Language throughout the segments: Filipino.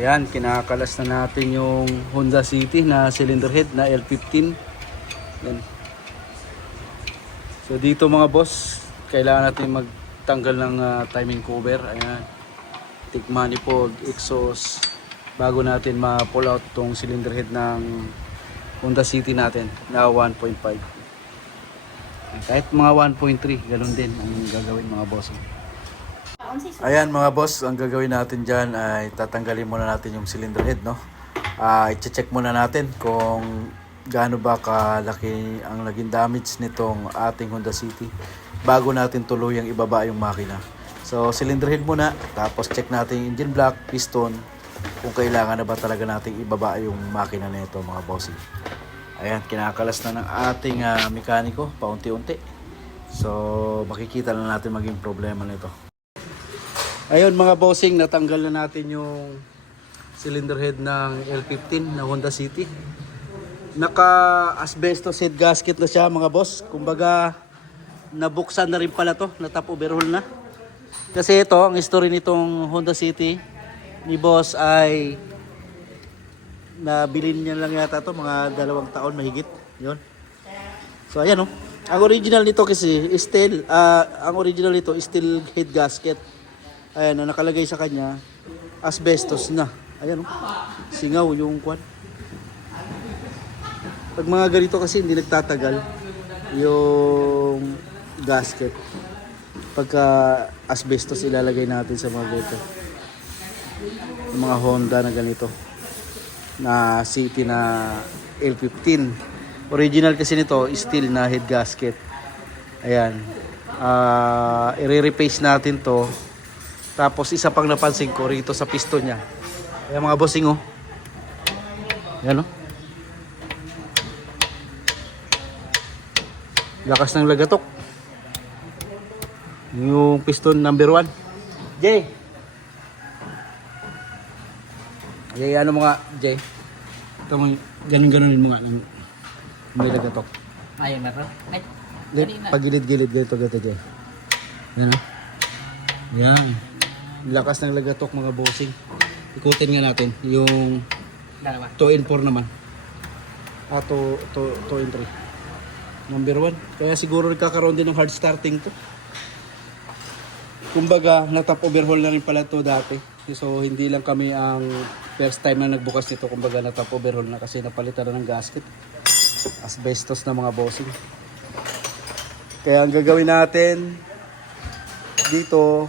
Ayan, kinakalas na natin yung Honda City na cylinder head na L15. Ayan. So dito mga boss, kailangan natin magtanggal ng timing cover. Ayan. Tick manifold, exhaust, bago natin ma-pull out tong cylinder head ng Honda City natin na 1.5. Kahit mga 1.3, ganun din ang gagawin mga boss. Ayan mga boss, ang gagawin natin dyan ay tatanggalin muna natin yung cylinder head, no? I-check muna natin kung gaano ba kalaki ang naging damage nitong ating Honda City bago natin tuluyang ibaba yung makina. So cylinder head muna, tapos check natin yung engine block, piston, kung kailangan na ba talaga nating ibaba yung makina nito mga bossing. Ayan, kinakalas na ng ating mekaniko paunti-unti. So makikita na natin maging problema nito. Ayun mga bossing, natanggal na natin yung cylinder head ng L15 na Honda City. Naka-asbestos head gasket na siya mga boss. Kumbaga, nabuksan na rin pala to, na-top overhaul na. Kasi ito, ang history nitong Honda City ni boss ay nabilin niya lang yata to mga 2 taon mahigit. Yun. So ayan oh. Ang original nito kasi steel, ang original nito steel head gasket. Ayan, na nakalagay sa kanya, asbestos na. Ayan, oh. Singaw yung kwan. Pag mga ganito kasi hindi nagtatagal yung gasket. Pagka asbestos ilalagay natin sa mga ganito. Yung mga Honda na ganito. Na City na L15. Original kasi nito, steel na head gasket. Ayan. I-replace natin to. Tapos isa pang napansin ko rito sa piston niya. Ayan mga bossing oh. Ayan oh. Lakas ng lagatok. Yung piston number 1. Jay. Jay, ano mo nga, Jay? Ito mo, ganun-ganunin mo nga. May lagatok. Ay, meron. Ay, pagilid-gilid ganito, Jay. Ayan oh. Ayan. Lakas ng lagatok mga bossing. Ikutin nga natin yung dalawa. 2 and 4 naman. 2 and 3. Number 1. Kaya siguro nagkakaroon din ng hard starting to. Kumbaga, na-top overhaul na rin pala to dati. So hindi lang kami ang first time na nagbukas nito. Kumbaga na-top overhaul na kasi napalitan na ng gasket. Asbestos na mga bossing. Kaya ang gagawin natin dito,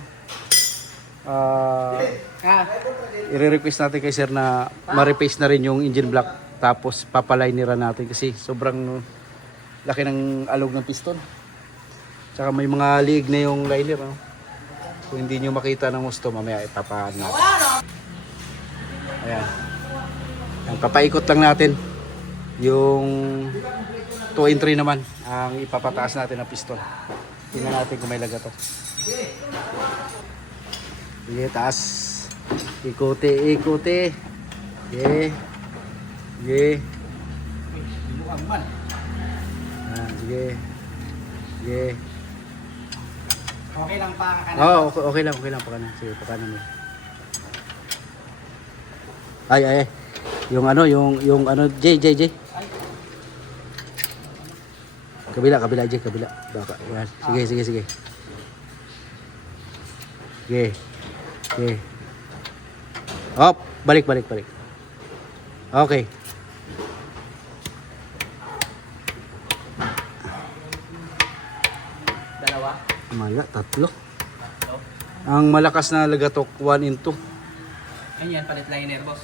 i-request natin kay sir na ma-replace na rin yung engine block, tapos papaliniran natin kasi sobrang laki ng alog ng piston, tsaka may mga liig na yung liner, no? Kung hindi nyo makita ng gusto, mamaya ipapaan natin. Ayan, papaikot lang natin yung 2 and 3 naman ang ipapataas natin ng piston. Tingnan natin kung may laga to. Sige, taas. Ikuti. Sige. Sige. Okay lang pa kanan. Oh, okay lang pa kanan. Sige, pa kanan mo. Ay. Yung ano, J. Kabila, J, kabila. Baka, yan. Sige. Okay. Hop, balik. Okay. Dalawa. Mala, 3. Ang malakas na lagatok 1 and 2. Ayan, palit liner, boss.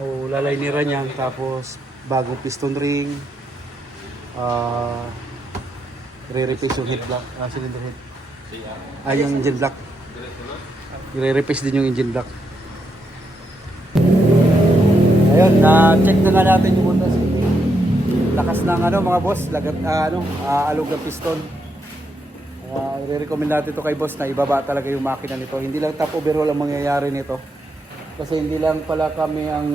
O lalainiran yan, tapos bagong piston ring. Re-replace yung head block, cylinder head. Yung engine block. I-replace din yung engine block. Ayun, na-check na nga natin yung Honda City. Lakas ng mga boss, alog ng piston. I-recommend natin ito kay boss na ibaba talaga yung makina nito. Hindi lang top overhaul ang mangyayari nito. Kasi hindi lang pala kami ang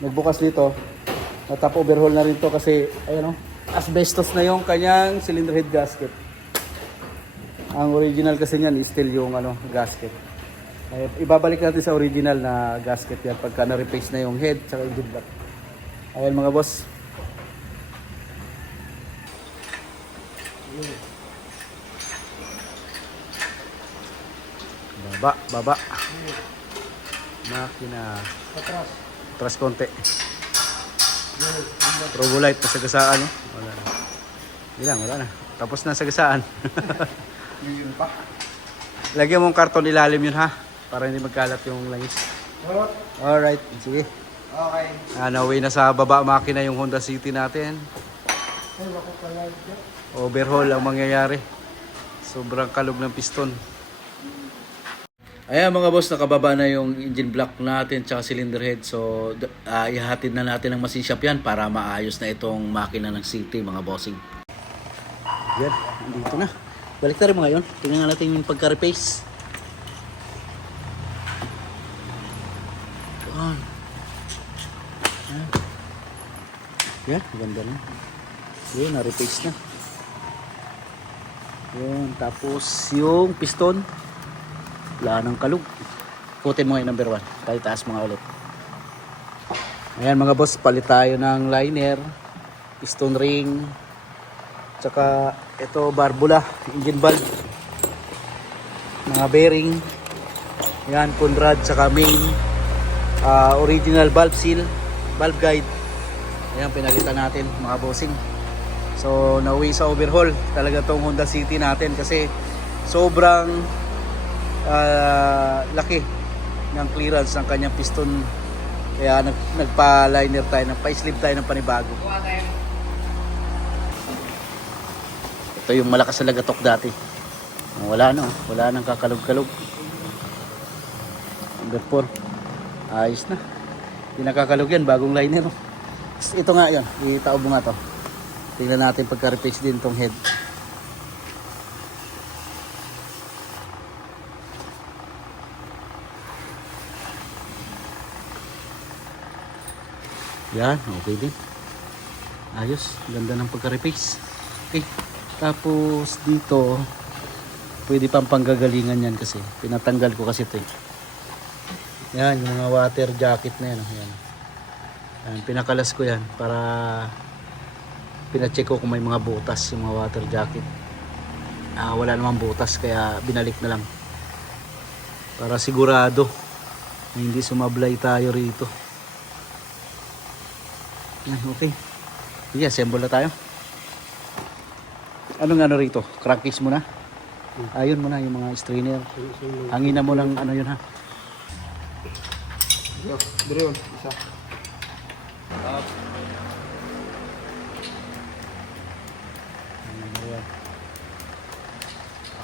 nagbukas dito. Na top overhaul na rin to kasi asbestos na yung kanyang cylinder head gasket. Ang original kasi niyan is still yung gasket. Ibabalik natin sa original na gasket yan pagka na-replace na yung head tsaka engine block. Ayan mga boss. Baba. Makina. Atras konti. Turbo light, nasagasaan. No? Wala na. Wala na. Tapos na sagasaan. Yun pa. Lagyan mong karton ilalim yun ha. Para hindi magkalat yung langis. Alright, sige. Okay. Nauwi na sa baba makina yung Honda City natin. Overhaul ang mangyayari. Sobrang kalog ng piston. Ayan mga boss, nakababa na yung engine block natin tsaka cylinder head. So ihatid na natin ng machine shop yan para maayos na itong makina ng City mga bossing. Yan, dito na. Balik na rin mga yun. Tingnan natin yung pagka-repace. Yan, ganda na. Yun, na-repace na. Yun, tapos yung piston. Wala ng kalug. Putin mo yung number 1. Tayo taas mga ulit. Ayan mga boss, palit tayo ng liner, piston ring, tsaka ito barbula, engine valve, mga bearing. Ayan, Conrad, tsaka main, original valve seal, valve guide. Ayan, pinalitan natin mga bossing. So, nauwi sa overhaul talaga tong Honda City natin kasi sobrang laki ng clearance ng kanyang piston, kaya nagpa-liner tayo, nagpa-slip tayo ng panibago. Ito yung malakas na lagatok dati, wala nang kakalog-kalog. Number 4 ayos na, hindi nakakalog yan, bagong liner. Ito nga yun, itaob mo nga to, tingnan natin pagka-replace din tong head. Yan, okay din. Ayos, ganda ng pagka-repace. Okay, tapos dito, pwede pang panggagalingan yan kasi. Pinatanggal ko kasi ito. Yan, yung mga water jacket na yan. Yan. Yan, pinakalas ko yan para pinacheck ko kung may mga butas yung mga water jacket. Wala namang butas kaya binalik na lang. Para sigurado na hindi sumablay tayo rito. Okay. Sige, assemble na tayo. Anong ano rito? Crankcase muna? Ayun muna yung mga strainer. Hangin na mo ng ano yun ha. Dire yun, isa.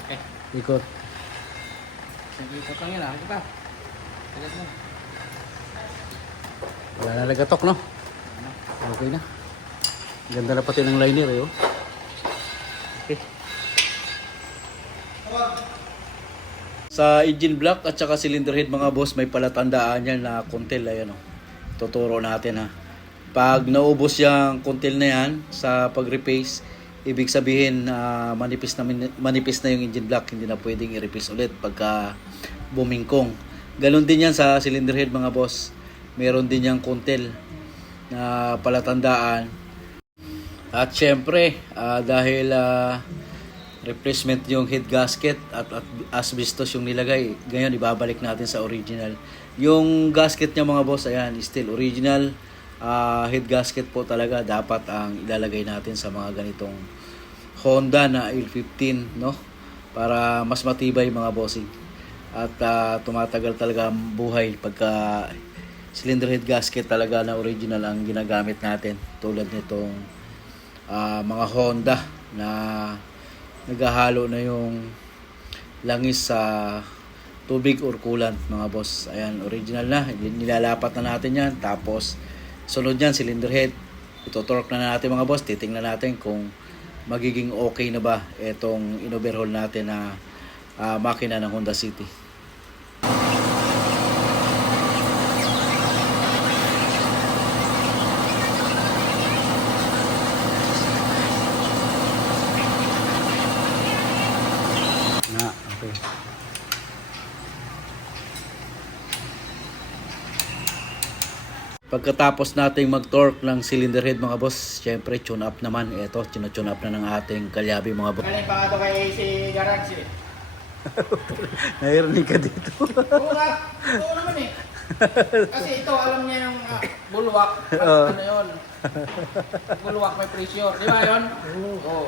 Okay. Ikot. Sige, ikot lang yun. Ito pa. Tagat mo. Wala na nagatok, no? Okay na. Ganda na pati ng liner eh. Oh. Okay. Sa engine block at saka cylinder head mga boss, may palatandaan yan na kontil. Ayan, oh. Tuturo natin ha. Pag naubos yung kontil na yan sa pag-repace, ibig sabihin manipis na yung engine block, hindi na pwedeng i-repace ulit pagka bumingkong. Ganon din yan sa cylinder head mga boss. Meron din yung kontil na palatandaan. At syempre dahil replacement yung head gasket at asbestos yung nilagay, ngayon ibabalik natin sa original. Yung gasket niya mga boss, ayan, still original head gasket po talaga dapat ang ilalagay natin sa mga ganitong Honda na L15, no? Para mas matibay mga bossing. At tumatagal talaga ang buhay pagka cylinder head gasket talaga na original ang ginagamit natin, tulad nitong mga Honda na naghahalo na yung langis sa tubig or coolant mga boss. Ayan, original na, nilalapat na natin yan. Tapos sunod yan, cylinder head, ito-torque na natin mga boss. Titingnan natin kung magiging okay na ba itong in-overhaul natin na makina ng Honda City. Pagkatapos nating mag-torque ng cylinder head mga boss, syempre tune up naman. Ito, tune up na ng ating kalyabi mga boss. Galing pa nga ito kay si Garage eh. Nahirinig ka dito. Oo nga, oo naman eh. Kasi ito, alam niya yung bulwak. Oo. Ano yun? Bulwak may pressure. Di ba yun? Oo.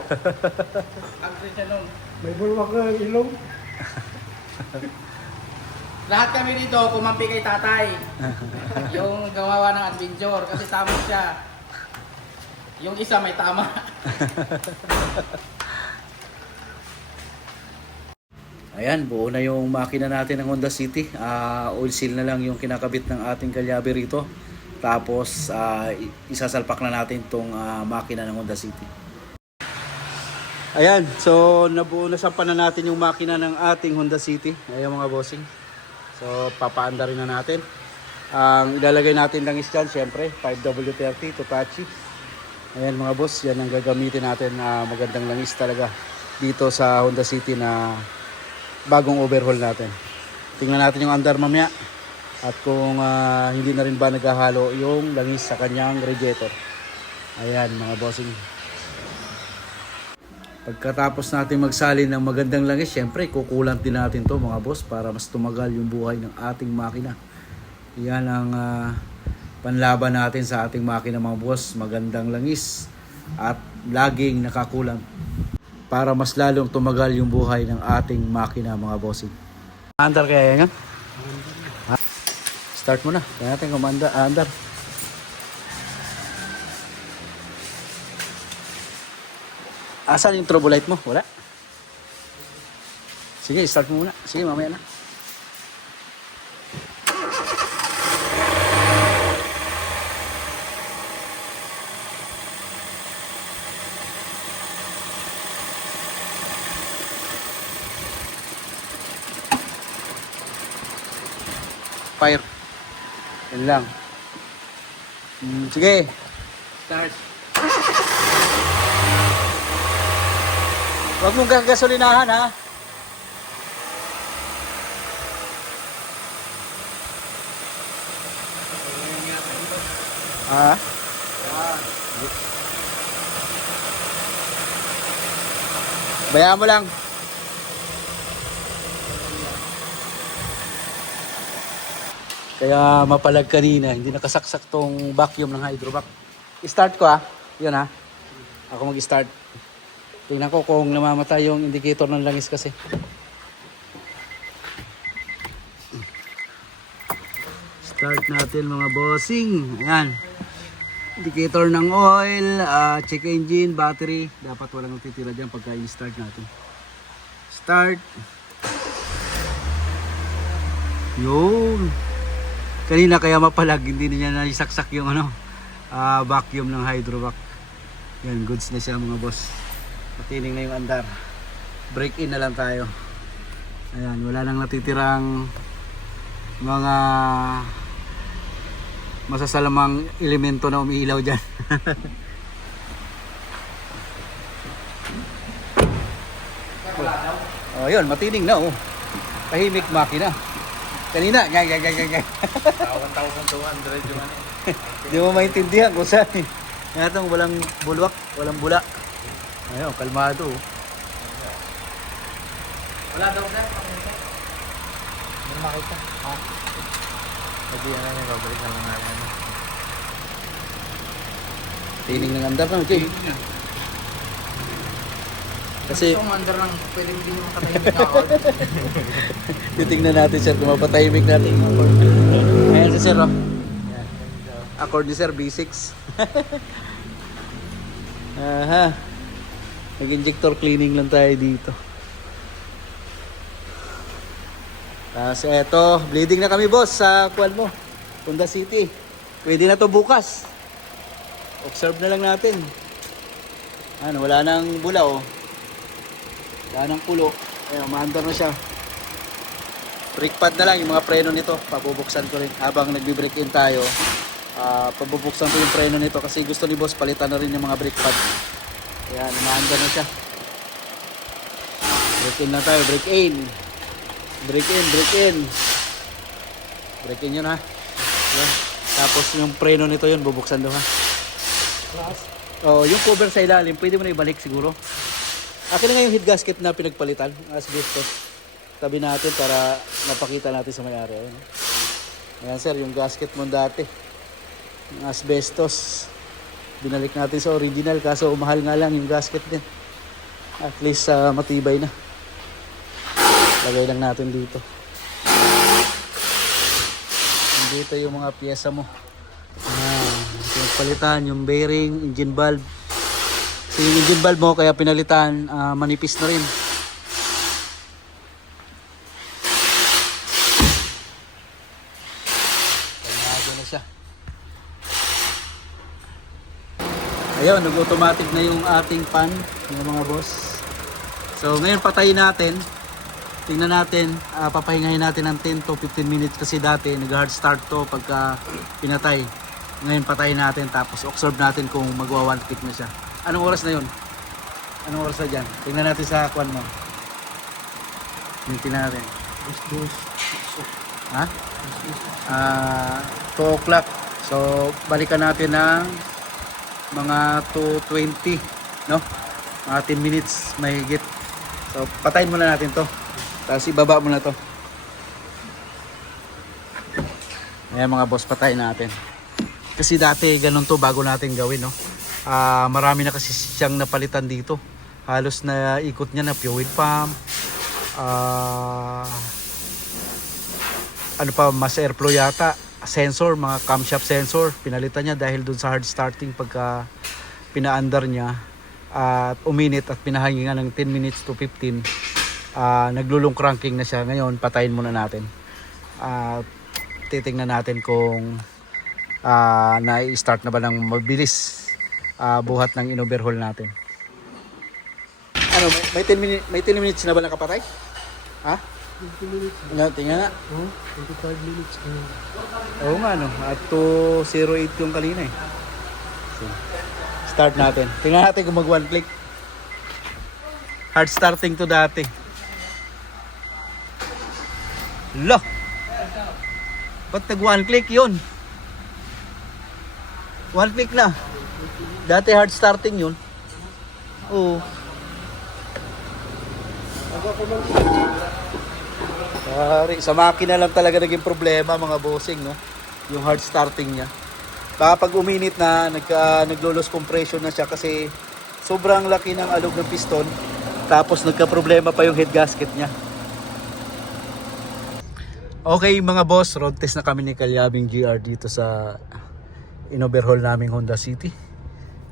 Ang pressure nun. May bulwak na ang ilong. Lahat kami dito kumampi kay tatay. Yung gawawa ng adventure. Kasi tama siya. Yung isa may tama. Ayan, buo na yung makina natin ng Honda City. Oil seal na lang yung kinakabit ng ating kalyabe rito. Tapos isasalpak na natin tong makina ng Honda City. Ayan, so nabuo na sampan na natin yung makina ng ating Honda City. Ayan mga bossing. So papaanda rin na natin. Ang ilalagay natin lang is dyan, syempre 5W30 Totachi. Ayan mga boss, yan ang gagamitin natin na magandang langis talaga dito sa Honda City na bagong overhaul natin. Tingnan natin yung andar mamaya at kung hindi na rin ba naghahalo yung langis sa kanyang radiator. Ayan mga bossing. Pagkatapos natin magsalin ng magandang langis, syempre kukulant din natin to mga boss para mas tumagal yung buhay ng ating makina. Yan ang panlaban natin sa ating makina mga boss, magandang langis at laging nakakulant para mas lalong tumagal yung buhay ng ating makina mga bossing. Andar kaya yan? Start mo na. Kaya natin andar. Asan yung turbo light mo? Wala? Sige, start mo muna. Sige, mamaya na. Fire. Yan lang. Sige. Start. Huwag mong gagasolinahan ha. Ah? Bayaan mo lang. Kaya mapalag kanina, hindi nakasaksak tong vacuum ng hydrovac. I-start ko ha. Yun ha. Ako mag-start. Tingnan ko kung namamatay yung indicator ng langis kasi. Start natin mga bossing. Ayan. Indicator ng oil, check engine, battery. Dapat walang natitira dyan pagka i-start natin. Start. Yun. Kanina kaya mapalag, hindi na niya naisaksak yung vacuum ng hydrovac. Yan, goods na siya mga boss. Patining na yung andar. Break in na lang tayo. Ayan, wala nang natitirang mga masasalamang elemento na umiilaw dyan. Oh, yun, matining na oh. Tahimik makina. Kanina, gay. 1,200 yung ano. Hindi mo maintindihan kung saan eh. Yan walang bulwak, walang bula. Ayun, kalmado. Wala daw sir. Hindi makita. Pag ano niya, babalik na lang natin. Tining ng andar na, Jay. Kasi, Gusto mandar lang, pwede hindi mo katahimik na ako. titignan natin sir kung mapatahimik natin yung accord. Ayan si sir, oh. Ayan. Accord ni sir, B6. Aha. Nag-injector cleaning lang tayo dito. Tapos eto, bleeding na kami boss sa kuwan mo, Honda City. Pwede na to bukas. Observe na lang natin. Ano, wala nang bula oh. Wala nang pulo. Ayun, maandar na siya. Brake pad na lang, yung mga preno nito. Pabubuksan ko rin habang nagbi-break in tayo. Pabubuksan ko yung preno nito kasi gusto ni boss palitan na rin yung mga brake pad. Ayan, maandar na siya. Break in na tayo, break in. Break in. Break in yun ha. Ayan. Tapos yung preno nito yun, bubuksan daw ha. Oh, yung cover sa ilalim, pwede mo na ibalik siguro. Akin na nga yung head gasket na pinagpalitan, asbestos. Tabi natin para mapakita natin sa may-ari. Ayan. Ayan sir, yung gasket mo dati. Yung asbestos. Binalik natin sa original kaso mahal nga lang yung gasket din. At least matibay na. Lagay lang natin dito. Dito yung mga piyesa mo. Palitan yung bearing, engine valve. So yung engine valve mo kaya pinalitan, manipis na rin. Kalmado na siya. Ayun, nag-automatic na yung ating pan, yung mga boss. So ngayon patayin natin. Tingnan natin, papahingahin natin ng 10 to 15 minutes kasi dati nag-hard start to pagka pinatay. Ngayon patayin natin tapos observe natin kung magwa 1 click na siya. Anong oras na yun? Anong oras na dyan? Tingnan natin sa kwan mo. Tingnan natin. Ha? 2 o'clock. So balikan natin ng mga 2:20, no? Mga 10 minutes mahigit. So patayin muna natin to. Tapos ibaba mo na to. Ayan mga boss, patayin natin. Kasi dati ganun to bago natin gawin, no? Marami na kasi siyang napalitan dito. Halos na ikot niya na fuel pump. Ano pa, mas airflow yata. Sensor, mga camshaft sensor. Pinalitan niya dahil dun sa hard starting pagka pinaandar niya. At uminit at pinahinga ng 10 minutes to 15. Naglulong cranking na siya. Ngayon patayin muna natin. Titingnan natin kung na-start na ba ng mabilis buhat ng in-overhaul natin. Ano, may 10 minutes na ba nakapatay? Ha? 20 minutes. Tingnan nga. 25 minutes. Oo nga no. At 2:08 yung kanina eh. So, start natin. Tingnan natin kung mag 1 click. Hard starting to dati. Lo! Ba't nag 1 click yun? 1 click na. Dati hard starting yun. Oo. Sa makina lang talaga naging problema mga bossing, no? Yung hard starting niya. Baka pag uminit na, naglo-lose compression na siya kasi sobrang laki ng alog ng piston. Tapos nagka-problema pa yung head gasket niya. Okay mga boss, road test na kami ni Calyabing GR dito sa in-overhaul naming Honda City.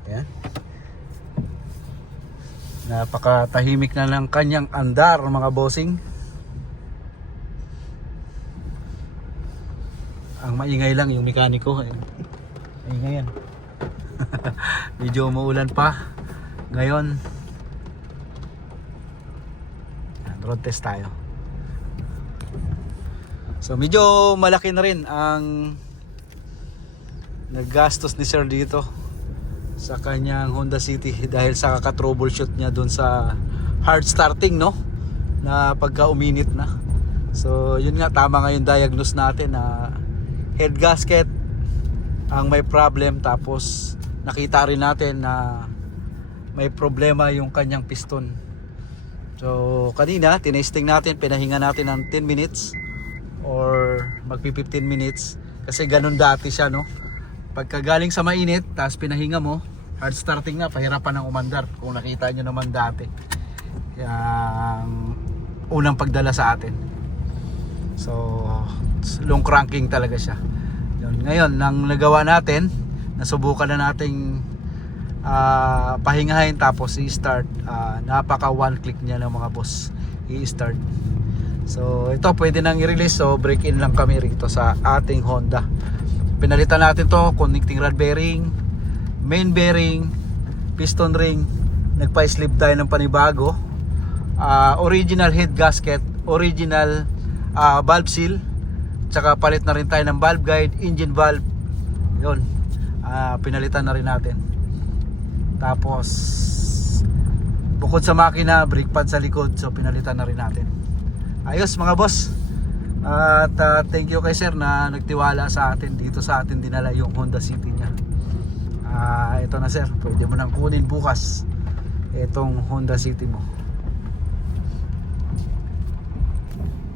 Ayan. Napakatahimik na ng kanyang andar mga bossing. Ang maingay lang yung mekaniko. Maingay yan. Medyo umuulan pa. Ngayon, road test tayo. So medyo malaki na rin ang naggastos ni Sir dito sa kanyang Honda City dahil sa kaka-troubleshoot niya doon sa hard starting, no? Na pagka uminit na. So yun nga, tama nga yung diagnose natin na head gasket ang may problem, tapos nakita rin natin na may problema yung kanyang piston. So kanina tinesting natin, pinahinga natin ng 10 minutes or magpi 15 minutes kasi ganun dati siya, no? Pagka galing sa mainit tapos pinahinga mo, hard starting na, pahirapan ng umandar. Kung nakita nyo naman dati yung unang pagdala sa atin. So long cranking talaga siya. Yun. Ngayon nang nagawa natin, nasubukan na nating pahingahin tapos i-start, napaka one click niya ng mga boss, i-start. So ito pwede nang i-release, so break in lang kami rito sa ating Honda. Pinalitan natin to, connecting rod bearing, main bearing, piston ring, nagpa-slip tayo ng panibago, original head gasket, original valve seal, tsaka palit na rin tayo ng valve guide, engine valve. Yun, pinalitan na rin natin. Tapos bukod sa makina, brake pad sa likod, so pinalitan na rin natin. Ayos mga boss, At thank you kay sir na nagtiwala sa atin, dito sa atin dinala yung Honda City niya. Ito na sir, pwede mo nang kunin bukas itong Honda City mo.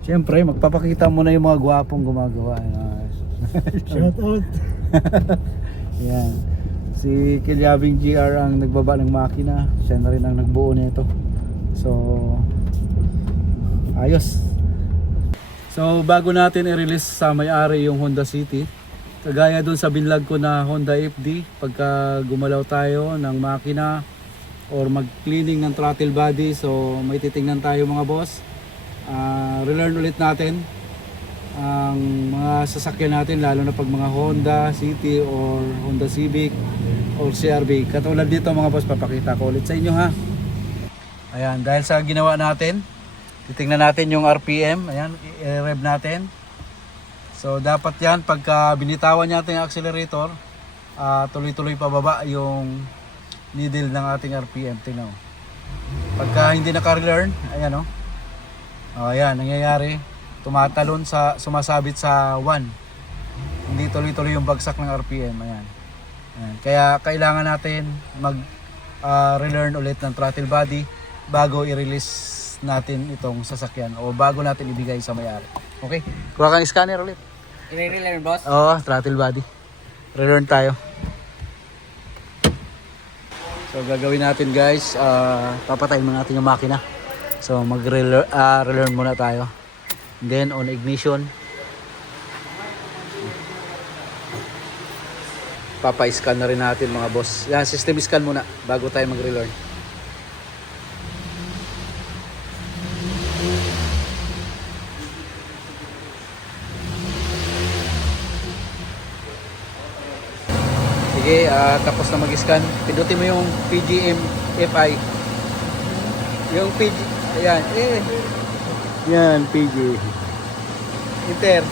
Siyempre magpapakita mo na yung mga gwapong gumagawa. Shout out. Yan. Si Kilyabing GR ang nagbaba ng makina. Siya na rin ang nagbuo nito. So ayos. So bago natin i-release sa may-ari yung Honda City, kagaya dun sa binlog ko na Honda FD, pagka gumalaw tayo ng makina or mag-cleaning ng throttle body, so may titingnan tayo mga boss. Relearn ulit natin ang mga sasakyan natin, lalo na pag mga Honda City or Honda Civic or CRV. Katulad dito mga boss, papakita ko ulit sa inyo ha. Ayan, dahil sa ginawa natin, titingnan natin yung RPM. Ayan, i-rev natin. So dapat yan, pagka binitawan natin yung accelerator, tuloy-tuloy pababa yung needle ng ating RPM. Tingnan mo. Pagka hindi naka-relearn, ayan o. Ayan, nangyayari, tumatalon sa, sumasabit sa 1. Hindi tuloy-tuloy yung bagsak ng RPM. Ayan. Ayan. Kaya kailangan natin mag-relearn ulit ng throttle body bago i-release natin itong sasakyan o bago natin ibigay sa may-ari. Okay? Kuha kang scanner ulit. I-relearn, boss? Oo, throttle body. Relearn tayo. So gagawin natin guys, papatayin muna natin yung makina. So mag-relearn muna tayo. Then on ignition, papa-scan na rin natin mga boss. Yan, system scan muna bago tayo mag-relearn. Sige, tapos na mag-scan. Pindutin mo yung PGM FI. Yung PG, ayan, yan, PG. Enter.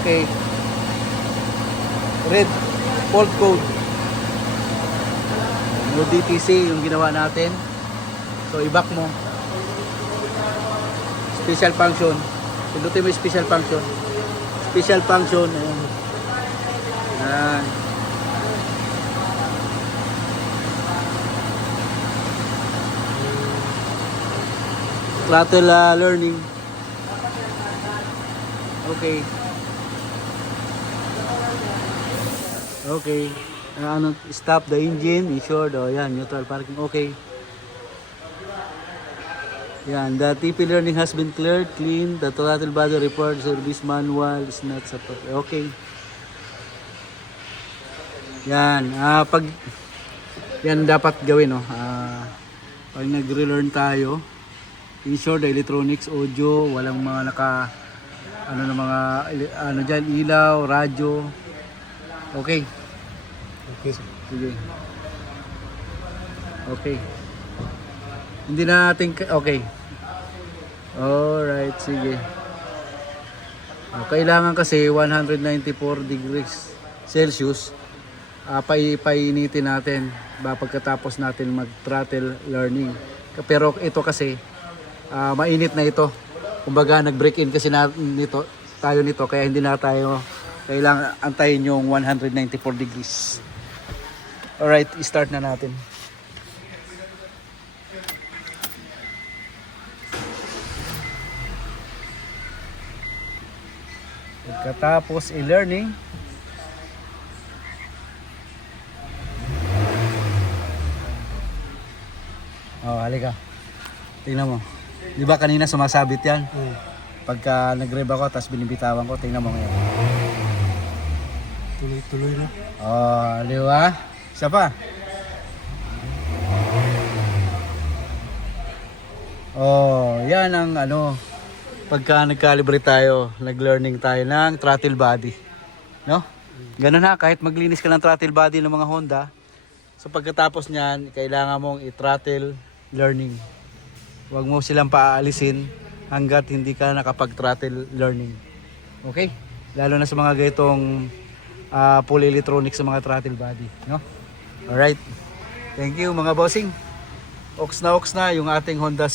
Okay. Red, fault code. No DTC yung ginawa natin. So, i-back mo. Special function. Pindutin mo yung special function. Special function. Ayan. Ayan. Throttle learning. Okay. Okay. Stop the engine. Ensure. Oh, yan. Neutral parking. Okay. Yan. The TP learning has been cleared. Clean. The throttle body report service manual is not supported. Okay. Yan. Pag yan dapat gawin, no. Pag nagre-learn tayo, ensure the electronics, audio, walang mga diyan, ilaw, radyo. Okay. Okay. Sige. Okay. Hindi na natin, okay. Alright, sige. Kailangan kasi 194 degrees Celsius painitin natin pagkatapos natin mag-throttle learning. Pero ito kasi mainit na ito. Kumbaga nag-break in kasi tayo nito kaya hindi na tayo kailangan antayin yung 194 degrees. Alright, start na natin. Pagkatapos i-learning, halika. Tingnan mo. Di ba kanina sumasabit yan? Pagka nag-rev ako, tapos binibitawan ko, tingnan mo ngayon. Tuloy-tuloy na. Di ba? Isa pa. Yan ang pagka nag-calibrate tayo, nag-learning tayo ng throttle body. No? Ganun ha, kahit maglinis ka ng throttle body ng mga Honda, so pagkatapos niyan, kailangan mong i-throttle learning. Huwag mo silang paaalisin hanggat hindi ka nakapag-throttle learning. Okay? Lalo na sa mga gaytong full electronics sa mga throttle body. No? Alright. Thank you mga bossing. ox na yung ating Honda